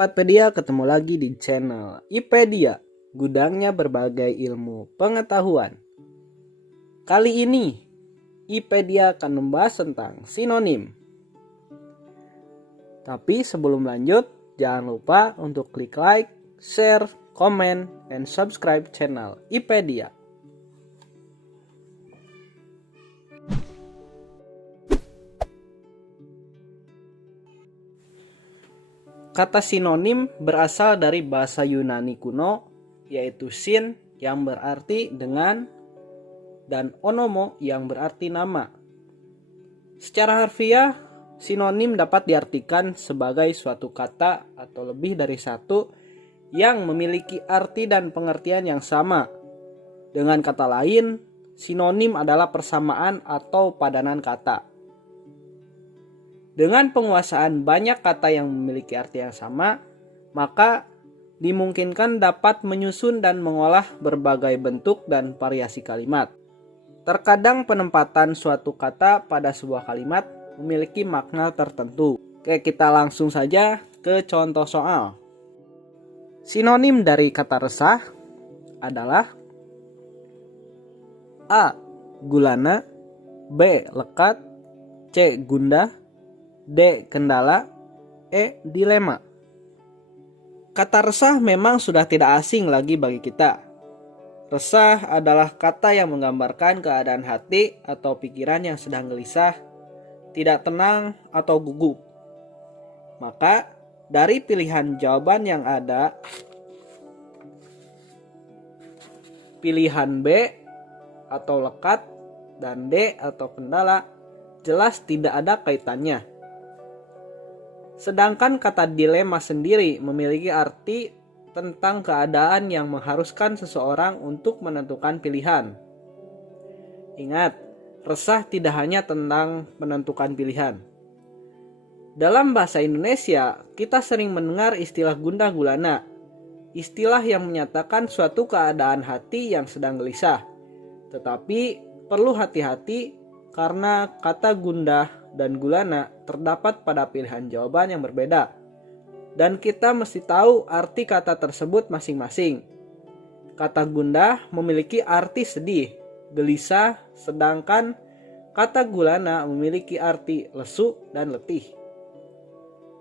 Patpedia ketemu lagi di channel IPedia, gudangnya berbagai ilmu pengetahuan. Kali ini, IPedia akan membahas tentang sinonim. Tapi sebelum lanjut, jangan lupa untuk klik like, share, komen, dan subscribe channel IPedia. Kata sinonim berasal dari bahasa Yunani kuno, yaitu sin yang berarti dengan dan onomo yang berarti nama. Secara harfiah, sinonim dapat diartikan sebagai suatu kata atau lebih dari satu yang memiliki arti dan pengertian yang sama. Dengan kata lain, sinonim adalah persamaan atau padanan kata. Dengan penguasaan banyak kata yang memiliki arti yang sama, maka dimungkinkan dapat menyusun dan mengolah berbagai bentuk dan variasi kalimat. Terkadang penempatan suatu kata pada sebuah kalimat memiliki makna tertentu. Oke, kita langsung saja ke contoh soal. Sinonim dari kata resah adalah A. Gulana, B. Lekat, C. Gundah, D. Kendala, E. Dilema. Kata resah memang sudah tidak asing lagi bagi kita. Resah adalah kata yang menggambarkan keadaan hati atau pikiran yang sedang gelisah, tidak tenang atau gugup. Maka dari pilihan jawaban yang ada, pilihan B atau lekat dan D atau kendala jelas tidak ada kaitannya. Sedangkan kata dilema sendiri memiliki arti tentang keadaan yang mengharuskan seseorang untuk menentukan pilihan. Ingat, resah tidak hanya tentang menentukan pilihan. Dalam bahasa Indonesia, kita sering mendengar istilah gundah gulana, istilah yang menyatakan suatu keadaan hati yang sedang gelisah. Tetapi perlu hati-hati karena kata gundah dan gulana terdapat pada pilihan jawaban yang berbeda. Dan kita mesti tahu arti kata tersebut masing-masing. Kata gundah memiliki arti sedih, gelisah, sedangkan kata gulana memiliki arti lesu dan letih.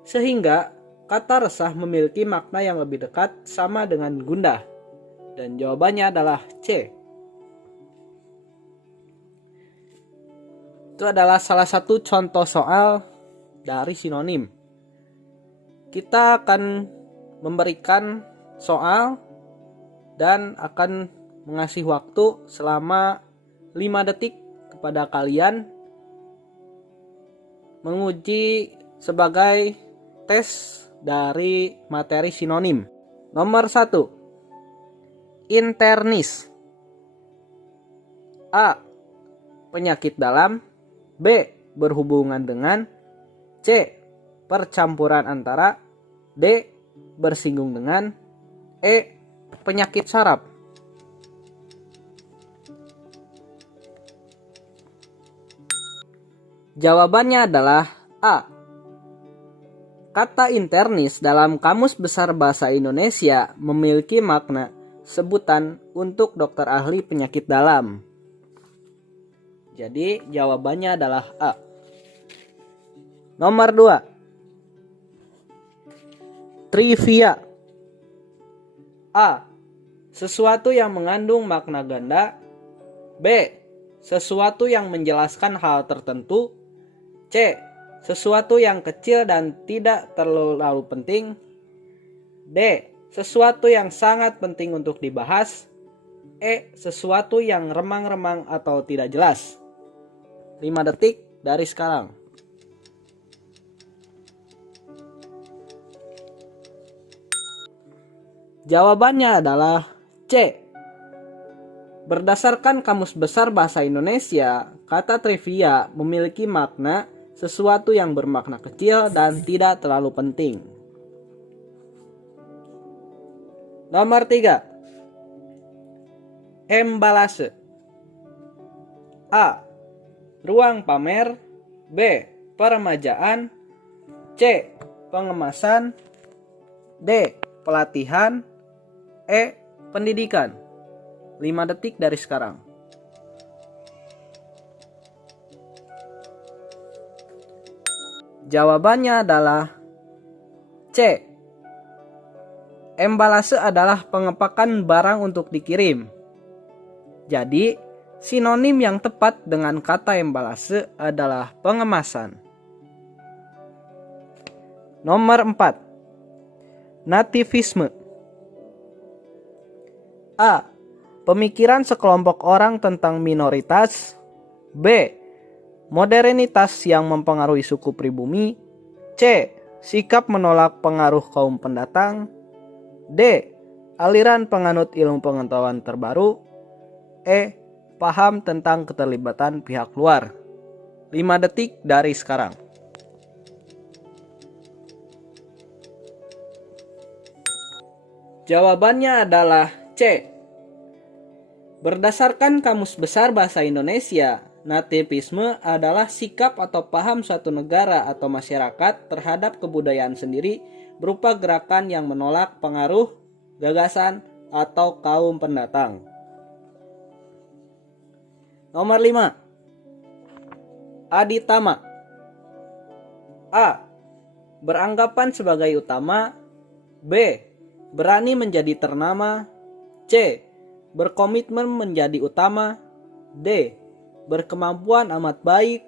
Sehingga kata resah memiliki makna yang lebih dekat sama dengan gundah. Dan jawabannya adalah C. Itu adalah salah satu contoh soal dari sinonim. Kita akan memberikan soal dan akan mengasih waktu selama 5 detik kepada kalian menguji sebagai tes dari materi sinonim. Nomor 1. Internis. A. Penyakit dalam. B. Berhubungan dengan. C. Percampuran antara. D. Bersinggung dengan. E. Penyakit saraf. Jawabannya adalah A. Kata internis dalam Kamus Besar Bahasa Indonesia memiliki makna sebutan untuk dokter ahli penyakit dalam. Jadi jawabannya adalah A. Nomor 2. Trivia. A. Sesuatu yang mengandung makna ganda. B. Sesuatu yang menjelaskan hal tertentu. C. Sesuatu yang kecil dan tidak terlalu penting. D. Sesuatu yang sangat penting untuk dibahas. E. Sesuatu yang remang-remang atau tidak jelas. 5 detik dari sekarang. Jawabannya adalah C. Berdasarkan Kamus Besar Bahasa Indonesia, kata trivia memiliki makna sesuatu yang bermakna kecil dan tidak terlalu penting. Nomor 3. Embalase. A. Ruang pamer. B. Peremajaan. C. Pengemasan. D. Pelatihan. E. Pendidikan. 5 detik dari sekarang. Jawabannya adalah C. Embalase adalah pengepakan barang untuk dikirim. Jadi, sinonim yang tepat dengan kata embalase adalah pengemasan. Nomor 4. Nativisme. A. Pemikiran sekelompok orang tentang minoritas. B. Modernitas yang mempengaruhi suku pribumi. C. Sikap menolak pengaruh kaum pendatang. D. Aliran penganut ilmu pengetahuan terbaru. E. Paham tentang keterlibatan pihak luar. 5 detik dari sekarang. Jawabannya adalah C. Berdasarkan Kamus Besar Bahasa Indonesia, nativisme adalah sikap atau paham suatu negara atau masyarakat terhadap kebudayaan sendiri berupa gerakan yang menolak pengaruh, gagasan, atau kaum pendatang. Nomor 5. Aditama. A. Beranggapan sebagai utama. B. Berani menjadi ternama. C. Berkomitmen menjadi utama. D. Berkemampuan amat baik.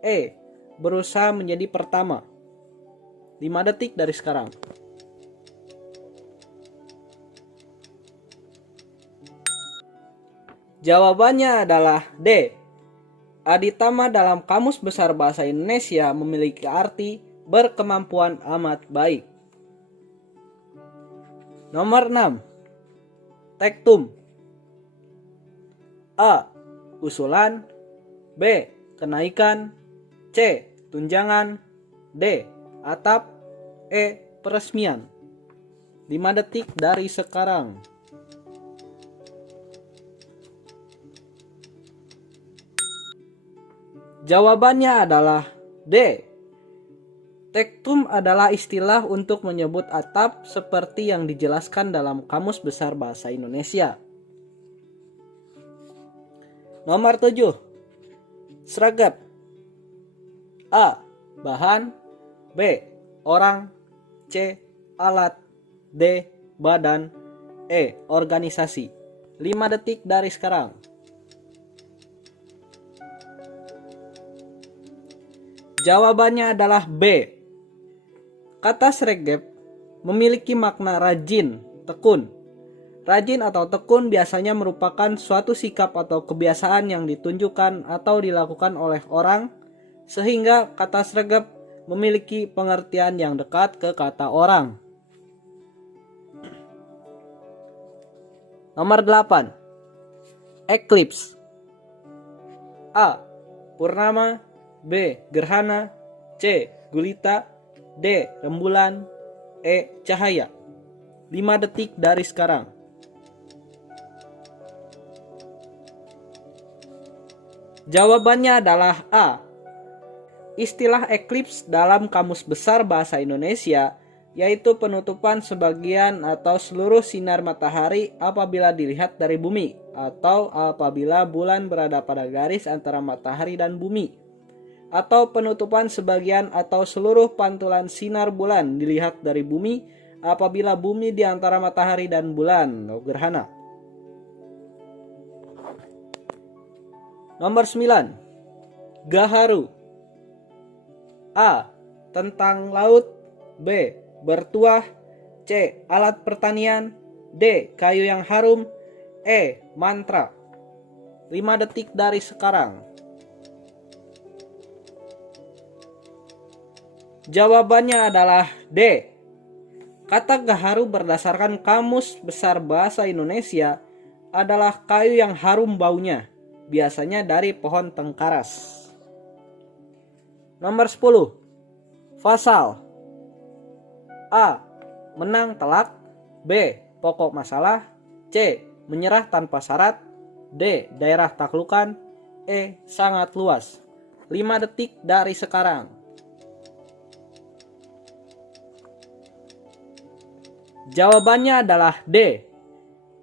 E. Berusaha menjadi pertama. 5 detik dari sekarang. Jawabannya adalah D. Aditama dalam Kamus Besar Bahasa Indonesia memiliki arti berkemampuan amat baik. Nomor 6. Tektum. A. Usulan. B. Kenaikan. C. Tunjangan. D. Atap. E. Peresmian. 5 detik dari sekarang. Jawabannya adalah D. Tektum adalah istilah untuk menyebut atap seperti yang dijelaskan dalam Kamus Besar Bahasa Indonesia. Nomor 7. Seragam. A. Bahan. B. Orang. C. Alat. D. Badan. E. Organisasi. 5 detik dari sekarang. Jawabannya adalah B. Kata sregep memiliki makna rajin, tekun. Rajin atau tekun biasanya merupakan suatu sikap atau kebiasaan yang ditunjukkan atau dilakukan oleh orang, sehingga kata sregep memiliki pengertian yang dekat ke kata orang. Nomor 8. Eclipse. A. Purnama. B. Gerhana. C. Gulita. D. Rembulan. E. Cahaya. 5 detik dari sekarang. Jawabannya adalah A. Istilah eclipse dalam Kamus Besar Bahasa Indonesia yaitu penutupan sebagian atau seluruh sinar matahari apabila dilihat dari bumi atau apabila bulan berada pada garis antara matahari dan bumi, atau penutupan sebagian atau seluruh pantulan sinar bulan dilihat dari bumi apabila bumi di antara matahari dan bulan atau gerhana. Nomor 9. Gaharu. A. Tentang laut. B. Bertuah. C. Alat pertanian. D. Kayu yang harum. E. Mantra. 5 detik dari sekarang. Jawabannya adalah D. Kata gaharu berdasarkan Kamus Besar Bahasa Indonesia adalah kayu yang harum baunya, biasanya dari pohon tengkaras. Nomor 10. Fasal. A. Menang telak. B. Pokok masalah. C. Menyerah tanpa syarat. D. Daerah taklukan. E. Sangat luas. 5 detik dari sekarang. Jawabannya adalah D.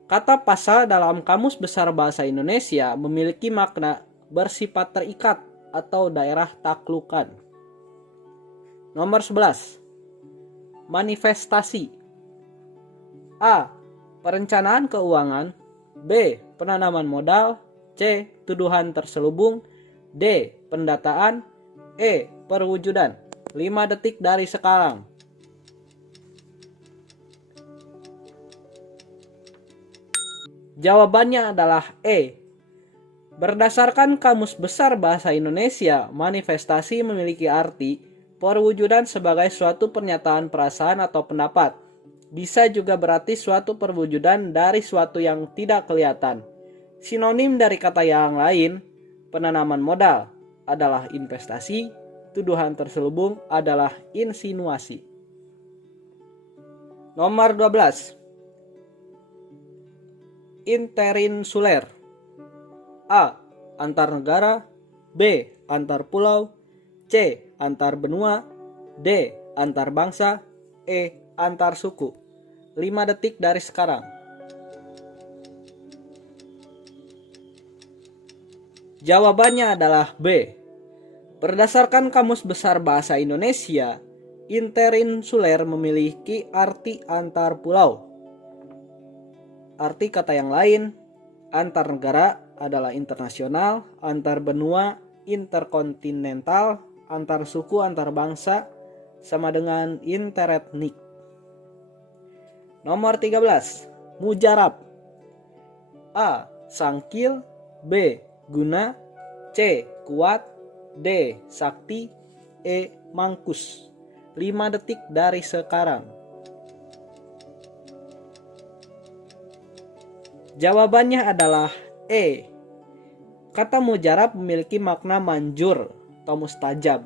Kata pasal dalam Kamus Besar Bahasa Indonesia memiliki makna bersifat terikat atau daerah taklukan. Nomor 11. Manifestasi. A. Perencanaan keuangan. B. Penanaman modal. C. Tuduhan terselubung. D. Pendataan. E. Perwujudan. 5 detik dari sekarang. Jawabannya adalah E. Berdasarkan Kamus Besar Bahasa Indonesia, manifestasi memiliki arti perwujudan sebagai suatu pernyataan perasaan atau pendapat. Bisa juga berarti suatu perwujudan dari suatu yang tidak kelihatan. Sinonim dari kata yang lain, penanaman modal adalah investasi, tuduhan terselubung adalah insinuasi. Nomor 12. Interinsuler. A. Antar negara. B. Antar pulau. C. Antar benua. D. Antar bangsa. E. Antar suku. 5 detik dari sekarang. Jawabannya adalah B. Berdasarkan Kamus Besar Bahasa Indonesia, interinsuler memiliki arti antar pulau. Arti kata yang lain, antar negara adalah internasional, antar benua interkontinental, antar suku antar bangsa sama dengan interetnik. Nomor 13. Mujarab. A. Sangkil. B. Guna. C. Kuat. D. Sakti. E. Mangkus. 5 detik dari sekarang. Jawabannya adalah E. Kata mujarab memiliki makna manjur atau mustajab.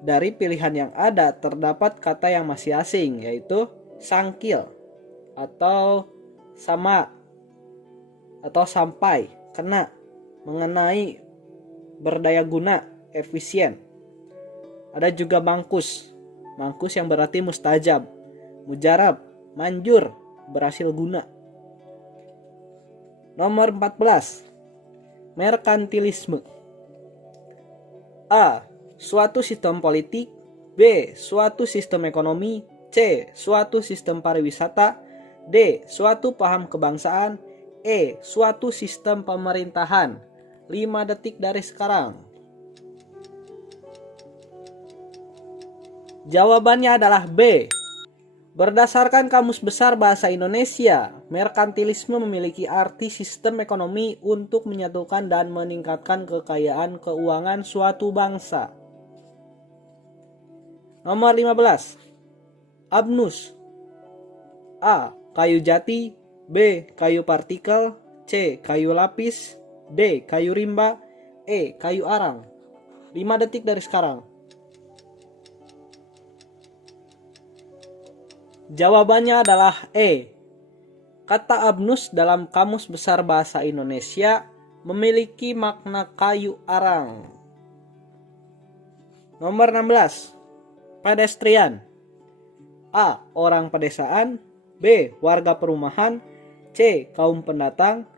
Dari pilihan yang ada terdapat kata yang masih asing, yaitu sangkil atau sama atau sampai, kena, mengenai, berdaya guna, efisien. Ada juga mangkus. Mangkus yang berarti mustajab. Mujarab, manjur, berhasil guna. Nomor 14. Merkantilisme. A. Suatu sistem politik. B. Suatu sistem ekonomi. C. Suatu sistem pariwisata. D. Suatu paham kebangsaan. E. Suatu sistem pemerintahan. 5 detik dari sekarang. Jawabannya adalah B. Berdasarkan Kamus Besar Bahasa Indonesia, merkantilisme memiliki arti sistem ekonomi untuk menyatukan dan meningkatkan kekayaan keuangan suatu bangsa. Nomor 15. Abnus. A. Kayu jati. B. Kayu partikel. C. Kayu lapis. D. Kayu rimba. E. Kayu arang. 5 detik dari sekarang. Jawabannya adalah E. Kata abnus dalam Kamus Besar Bahasa Indonesia memiliki makna kayu arang. Nomor 16. Pedestrian. A. Orang pedesaan. B. Warga perumahan. C. Kaum pendatang.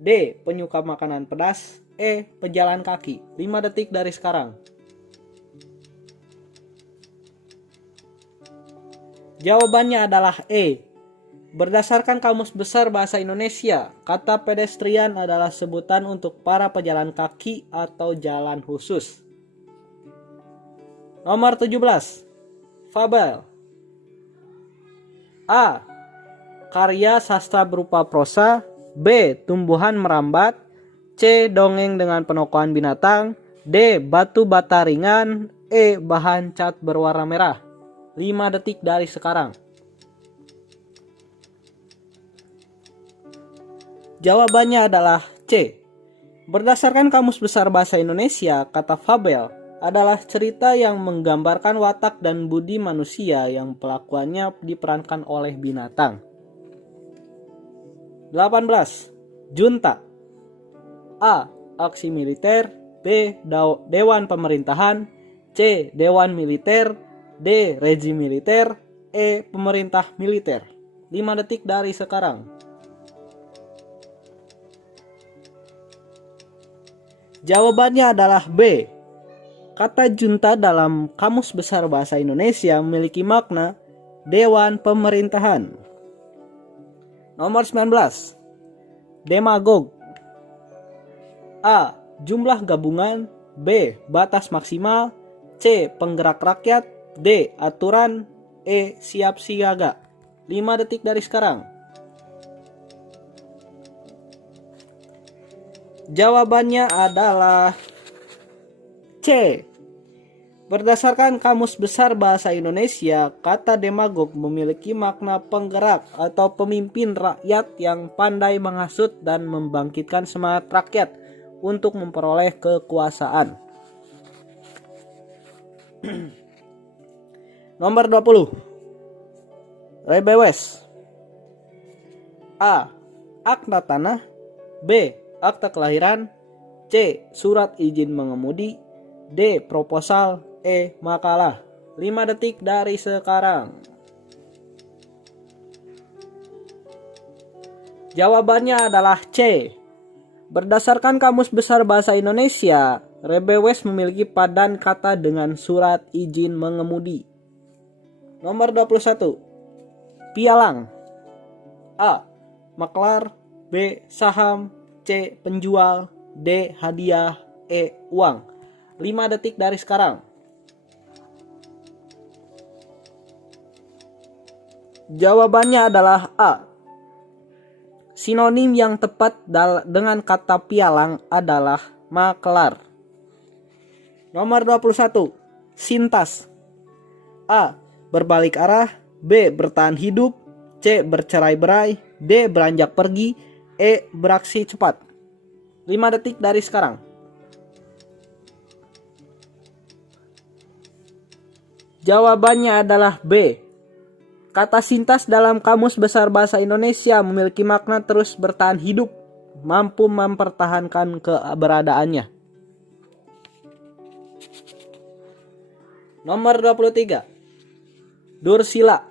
D. Penyuka makanan pedas. E. Pejalan kaki. 5 detik dari sekarang. Jawabannya adalah E. Berdasarkan Kamus Besar Bahasa Indonesia, kata pedestrian adalah sebutan untuk para pejalan kaki atau jalan khusus. Nomor 17. Fabel. A. Karya sastra berupa prosa. B. Tumbuhan merambat. C. Dongeng dengan penokohan binatang. D. Batu bata ringan. E. Bahan cat berwarna merah. 5 detik dari sekarang. Jawabannya adalah C. Berdasarkan Kamus Besar Bahasa Indonesia, kata fabel adalah cerita yang menggambarkan watak dan budi manusia yang pelakuannya diperankan oleh binatang. 18. Junta. A. Aksi militer. B. Dewan pemerintahan. C. Dewan militer. D. Rejim militer. E. Pemerintah militer. 5 detik dari sekarang. Jawabannya adalah B. Kata junta dalam Kamus Besar Bahasa Indonesia memiliki makna Dewan Pemerintahan. Nomor 19. Demagog. A. Jumlah gabungan. B. Batas maksimal. C. Penggerak rakyat. D. Aturan. E. Siap siaga. 5 detik dari sekarang. Jawabannya adalah C. Berdasarkan Kamus Besar Bahasa Indonesia, kata demagog memiliki makna penggerak atau pemimpin rakyat yang pandai menghasut dan membangkitkan semangat rakyat untuk memperoleh kekuasaan. Nomor 20. Rebewes. A. Akta tanah. B. Akta kelahiran. C. Surat izin mengemudi. D. Proposal. E. Makalah. 5 detik dari sekarang. Jawabannya adalah C. Berdasarkan Kamus Besar Bahasa Indonesia, rebewes memiliki padan kata dengan surat izin mengemudi. Nomor 21. Pialang. A. Maklar. B. Saham. C. Penjual. D. Hadiah. E. Uang. 5 detik dari sekarang. Jawabannya adalah A. Sinonim yang tepat dengan kata pialang adalah maklar. Nomor 21. Sintas. A. Berbalik arah. B. Bertahan hidup. C. Bercerai-berai. D. Beranjak pergi. E. Beraksi cepat. 5 detik dari sekarang. Jawabannya adalah B. Kata sintas dalam Kamus Besar Bahasa Indonesia memiliki makna terus bertahan hidup, mampu mempertahankan keberadaannya. Nomor 23. Dursila.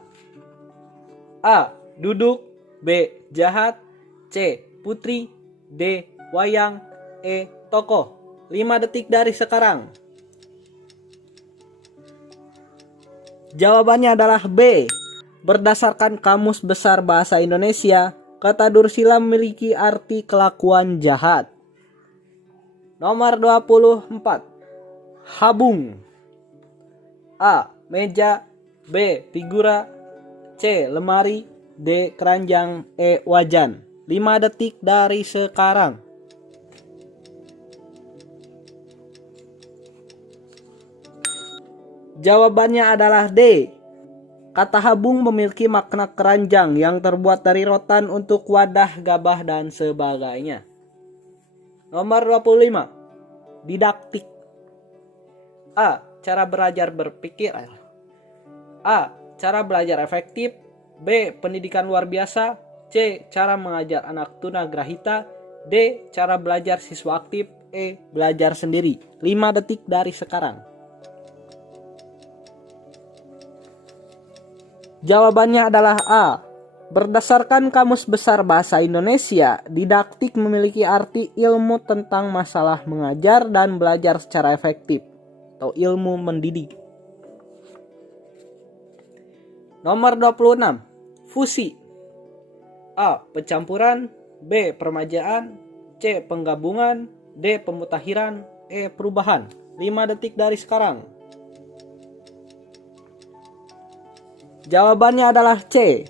A. Duduk. B. Jahat. C. Putri. D. Wayang. E. Tokoh. 5 detik dari sekarang. Jawabannya adalah B. Berdasarkan Kamus Besar Bahasa Indonesia, kata dursila memiliki arti kelakuan jahat. Nomor 24. Habung. A. Meja. B. Figura. C. Lemari. D. Keranjang. E. Wajan. 5 detik dari sekarang. Jawabannya adalah D. Kata habung memiliki makna keranjang yang terbuat dari rotan untuk wadah, gabah, dan sebagainya. Nomor 25. Didaktik. A. Cara belajar berpikir. A. Cara belajar efektif. B. Pendidikan luar biasa. C. Cara mengajar anak tunagrahita. D. Cara belajar siswa aktif. E. Belajar sendiri. 5 detik dari sekarang. Jawabannya adalah A. Berdasarkan Kamus Besar Bahasa Indonesia, didaktik memiliki arti ilmu tentang masalah mengajar dan belajar secara efektif atau ilmu mendidik. Nomor 26. Fusi. A. Pencampuran. B. Permajaan. C. Penggabungan. D. Pemutakhiran. E. Perubahan. 5 detik dari sekarang. Jawabannya adalah C.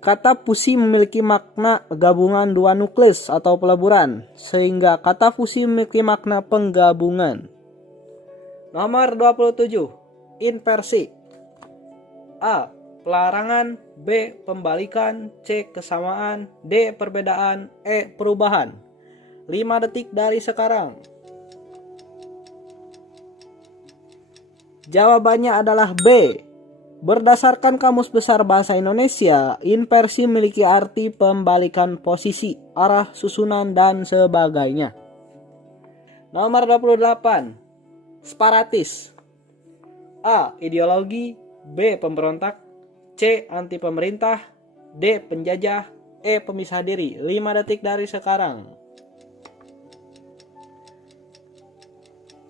Kata fusi memiliki makna gabungan dua nukleus atau peleburan, sehingga kata fusi memiliki makna penggabungan. Nomor 27. Inversi. A. Pelarangan. B. Pembalikan. C. Kesamaan. D. Perbedaan. E. Perubahan. 5 detik dari sekarang. Jawabannya adalah B. Berdasarkan Kamus Besar Bahasa Indonesia, inversi memiliki arti pembalikan posisi, arah, susunan, dan sebagainya. Nomor 28. Separatis. A. Ideologi. B. Pemberontak. C. Anti pemerintah. D. Penjajah, E. Pemisah diri. 5 detik dari sekarang.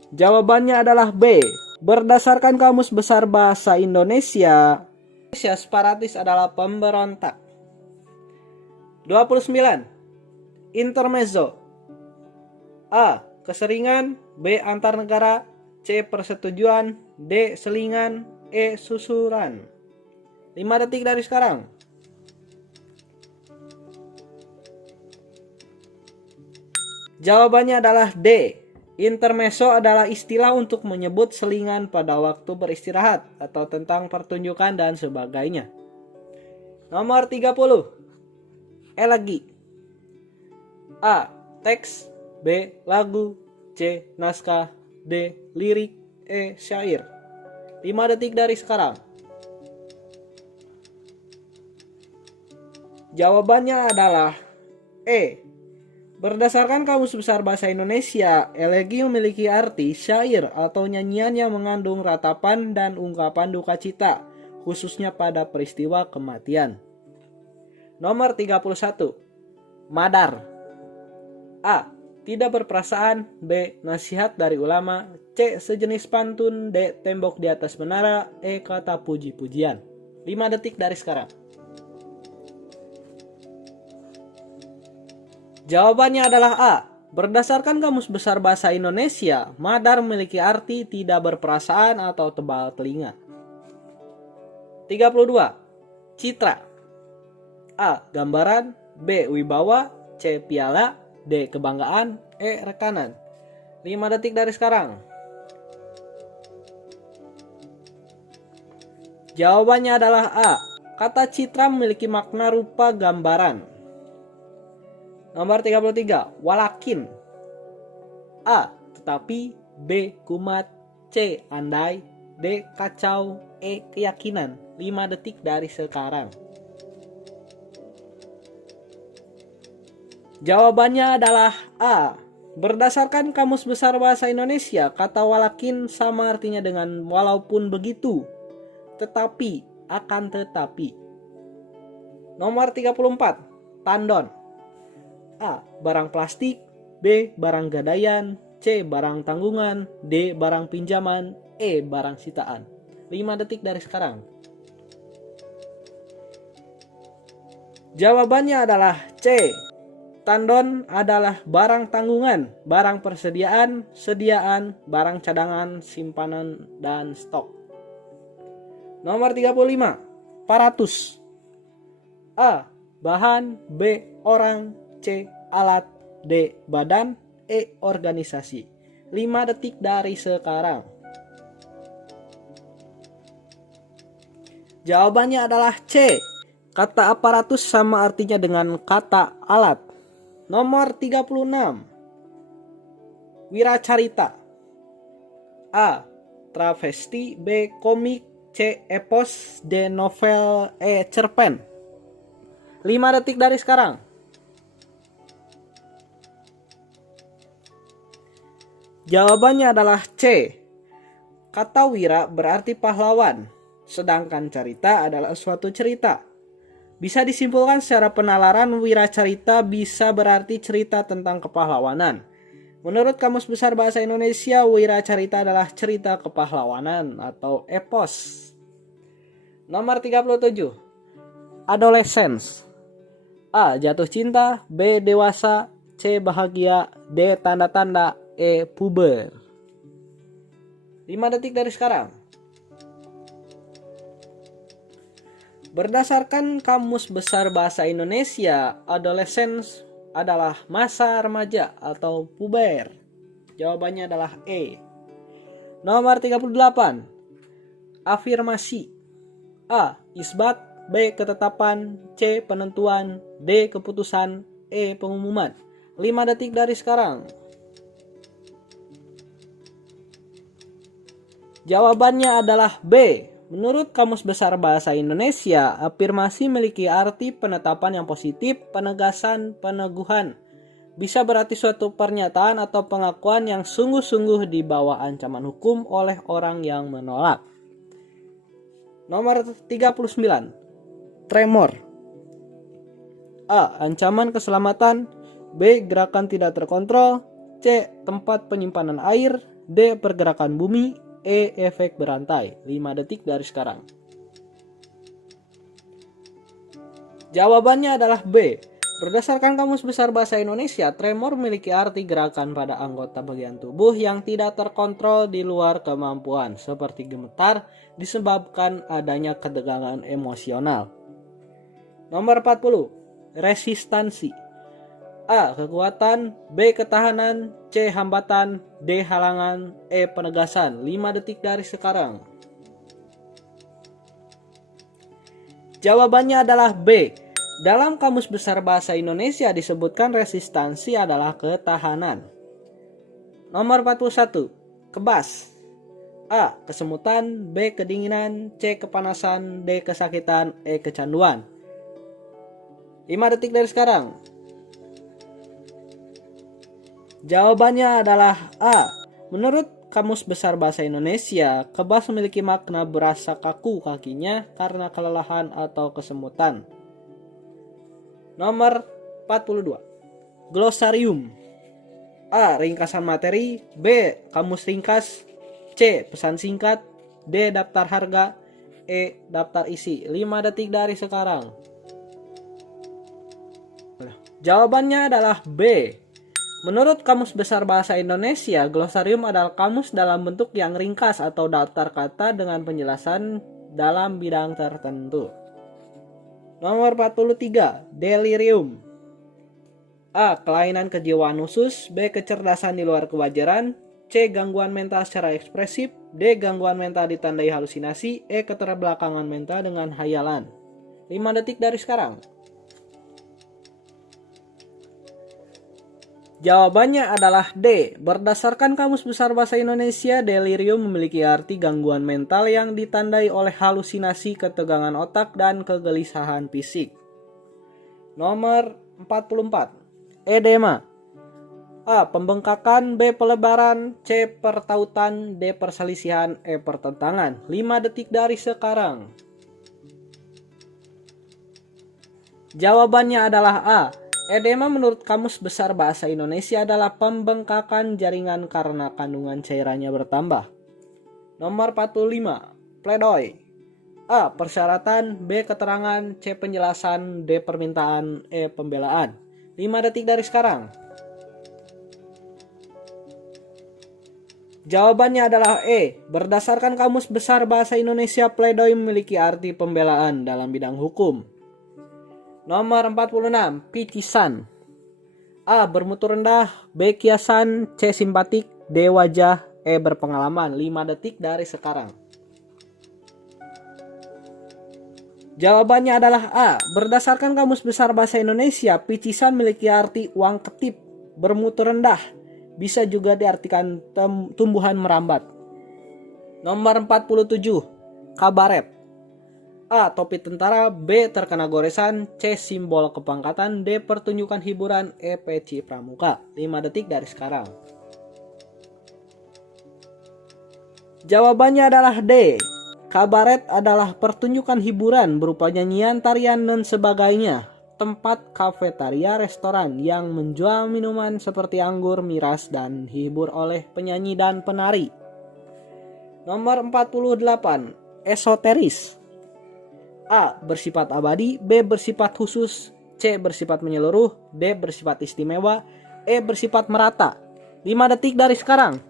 Jawabannya adalah B. Berdasarkan Kamus Besar Bahasa Indonesia, separatis adalah pemberontak. 29. Intermezzo. A. Keseringan, B. Antar negara, C. Persetujuan, D. Selingan, E. Susuran. 5 detik dari sekarang. Jawabannya adalah D. Intermezzo adalah istilah untuk menyebut selingan pada waktu beristirahat atau tentang pertunjukan dan sebagainya. Nomor 30. Elegi. A. Teks, B. Lagu, C. Naskah, D. Lirik, E. Syair. 5 detik dari sekarang. Jawabannya adalah E. Berdasarkan Kamus Besar Bahasa Indonesia, elegi memiliki arti syair atau nyanyian yang mengandung ratapan dan ungkapan duka cita, khususnya pada peristiwa kematian. Nomor 31. Madar. A. Tidak berperasaan, B. Nasihat dari ulama, C. Sejenis pantun, D. Tembok di atas menara, E. Kata puji-pujian. 5 detik dari sekarang. Jawabannya adalah A. Berdasarkan Kamus Besar Bahasa Indonesia, madar memiliki arti tidak berperasaan atau tebal telinga. 32. Citra. A. Gambaran, B. Wibawa, C. Piala, D. Kebanggaan, E. Rekanan. 5 detik dari sekarang. Jawabannya adalah A. Kata citra memiliki makna rupa gambaran. Nomor 33. Walakin. A. Tetapi, B. Kumat, C. Andai, D. Kacau, E. Keyakinan. 5 detik dari sekarang. Jawabannya adalah A. Berdasarkan Kamus Besar Bahasa Indonesia, kata walakin sama artinya dengan walaupun begitu, tetapi, akan tetapi. Nomor 34. Tandon. A. Barang plastik, B. Barang gadaian, C. Barang tanggungan, D. Barang pinjaman, E. Barang sitaan. 5 detik dari sekarang. Jawabannya adalah C. Tandon adalah barang tanggungan, barang persediaan, sediaan, barang cadangan, simpanan, dan stok. Nomor 35. Paratus. A. Bahan, B. Orang, C. Alat, D. Badan, E. Organisasi. 5 detik dari sekarang. Jawabannya adalah C. Kata aparatus sama artinya dengan kata alat. Nomor 36. Wiracarita. A. Travesti, B. Komik, C. Epos, D. Novel, E. Cerpen. 5 detik dari sekarang. Jawabannya adalah C. Kata wira berarti pahlawan, sedangkan carita adalah suatu cerita. Bisa disimpulkan secara penalaran wiracarita bisa berarti cerita tentang kepahlawanan. Menurut Kamus Besar Bahasa Indonesia, wiracarita adalah cerita kepahlawanan atau epos. Nomor 37. Adolescence. A. Jatuh cinta, B. Dewasa, C. Bahagia, D. Tanda-tanda, E. Puber. 5 detik dari sekarang. Berdasarkan Kamus Besar Bahasa Indonesia, adolescence adalah masa remaja atau puber. Jawabannya adalah E. Nomor 38. Afirmasi. A. Isbat, B. Ketetapan, C. Penentuan, D. Keputusan, E. Pengumuman. 5 detik dari sekarang. Jawabannya adalah B. Menurut Kamus Besar Bahasa Indonesia, afirmasi memiliki arti penetapan yang positif, penegasan, peneguhan. Bisa berarti suatu pernyataan atau pengakuan yang sungguh-sungguh di bawah ancaman hukum oleh orang yang menolak. Nomor 39. Tremor. A. Ancaman keselamatan. B. Gerakan tidak terkontrol. C. Tempat penyimpanan air. D. Pergerakan bumi. E. Efek berantai. 5 detik dari sekarang. Jawabannya adalah B. Berdasarkan Kamus Besar Bahasa Indonesia, tremor memiliki arti gerakan pada anggota bagian tubuh yang tidak terkontrol di luar kemampuan, seperti gemetar disebabkan adanya ketegangan emosional. Nomor 40. Resistansi. A. Kekuatan. B. Ketahanan. C. Hambatan. D. Halangan. E. Penegasan. 5 detik dari sekarang. Jawabannya adalah B. Dalam Kamus Besar Bahasa Indonesia disebutkan resistansi adalah ketahanan. Nomor 41. Kebas. A. Kesemutan. B. Kedinginan. C. Kepanasan. D. Kesakitan. E. Kecanduan. 5 detik dari sekarang. Jawabannya adalah A. Menurut Kamus Besar Bahasa Indonesia, kebas memiliki makna berasa kaku kakinya karena kelelahan atau kesemutan. Nomor 42. Glosarium. A. Ringkasan materi. B. Kamus ringkas. C. Pesan singkat. D. Daftar harga. E. Daftar isi. 5 detik dari sekarang. Jawabannya adalah B. Menurut Kamus Besar Bahasa Indonesia, glosarium adalah kamus dalam bentuk yang ringkas atau daftar kata dengan penjelasan dalam bidang tertentu. Nomor 43. Delirium. A. Kelainan kejiwaan khusus. B. Kecerdasan di luar kewajaran. C. Gangguan mental secara ekspresif. D. Gangguan mental ditandai halusinasi. E. Keterbelakangan mental dengan hayalan. 5 detik dari sekarang. Jawabannya adalah D. Berdasarkan Kamus Besar Bahasa Indonesia, delirium memiliki arti gangguan mental yang ditandai oleh halusinasi, ketegangan otak, dan kegelisahan fisik. Nomor 44. Edema. A. Pembengkakan. B. Pelebaran. C. Pertautan. D. Perselisihan. E. Pertentangan. 5 detik dari sekarang. Jawabannya adalah A. Edema menurut Kamus Besar Bahasa Indonesia adalah pembengkakan jaringan karena kandungan cairannya bertambah. Nomor 45. Pledoi. A. Persyaratan. B. Keterangan. C. Penjelasan. D. Permintaan. E. Pembelaan. 5 detik dari sekarang. Jawabannya adalah E. Berdasarkan Kamus Besar Bahasa Indonesia, pledoi memiliki arti pembelaan dalam bidang hukum. Nomor 46. Picisan. A. Bermutu rendah. B. Kiasan. C. Simpatik. D. Wajah. E. Berpengalaman. 5 detik dari sekarang. Jawabannya adalah A. Berdasarkan Kamus Besar Bahasa Indonesia, picisan memiliki arti uang ketip, bermutu rendah. Bisa juga diartikan tumbuhan merambat. Nomor 47. Kabaret. A. Topi tentara. B. Terkena goresan. C. Simbol kepangkatan. D. Pertunjukan hiburan. E. Peci pramuka. 5 detik dari sekarang. Jawabannya adalah D. Kabaret adalah pertunjukan hiburan berupa nyanyian, tarian, dan sebagainya. Tempat kafetaria restoran yang menjual minuman seperti anggur, miras, dan hibur oleh penyanyi dan penari. Nomor 48. Esoteris. A. Bersifat abadi. B. Bersifat khusus. C. Bersifat menyeluruh. D. Bersifat istimewa. E. Bersifat merata. 5 detik dari sekarang.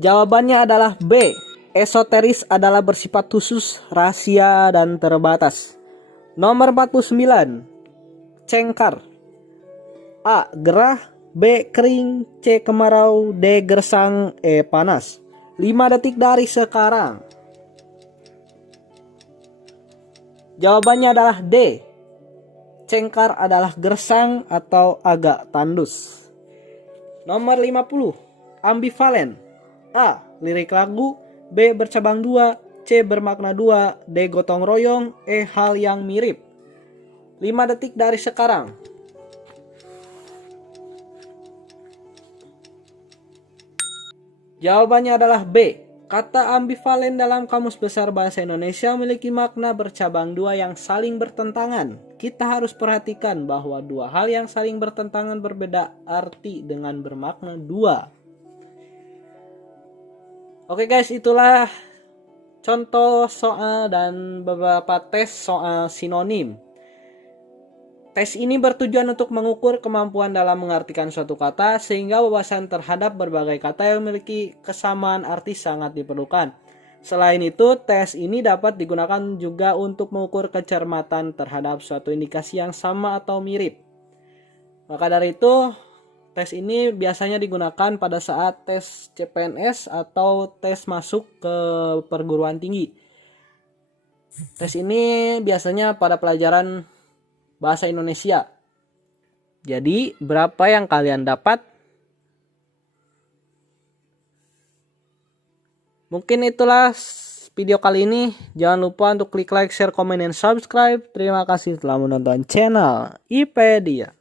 Jawabannya adalah B. Esoteris adalah bersifat khusus, rahasia, dan terbatas. Nomor 49. Cengkar. A. Gerah. B. Kering. C. Kemarau. D. Gersang. E. Panas. 5 detik dari sekarang. Jawabannya adalah D. Cengkar adalah gersang atau agak tandus. Nomor 50. Ambivalen. A. Lirik lagu. B. Bercabang dua. C. Bermakna dua. D. Gotong royong. E. Hal yang mirip. 5 detik dari sekarang. Jawabannya adalah B. Kata ambivalen dalam Kamus Besar Bahasa Indonesia memiliki makna bercabang dua yang saling bertentangan. Kita harus perhatikan bahwa dua hal yang saling bertentangan berbeda arti dengan bermakna dua. Oke guys, itulah contoh soal dan beberapa tes soal sinonim. Tes ini bertujuan untuk mengukur kemampuan dalam mengartikan suatu kata sehingga wawasan terhadap berbagai kata yang memiliki kesamaan arti sangat diperlukan. Selain itu, tes ini dapat digunakan juga untuk mengukur kecermatan terhadap suatu indikasi yang sama atau mirip. Maka dari itu, tes ini biasanya digunakan pada saat tes CPNS atau tes masuk ke perguruan tinggi. Tes ini biasanya pada pelajaran Bahasa Indonesia. Jadi, berapa yang kalian dapat? Mungkin itulah video kali ini. Jangan lupa untuk klik like, share, komen, dan subscribe. Terima kasih telah menonton channel IPedia.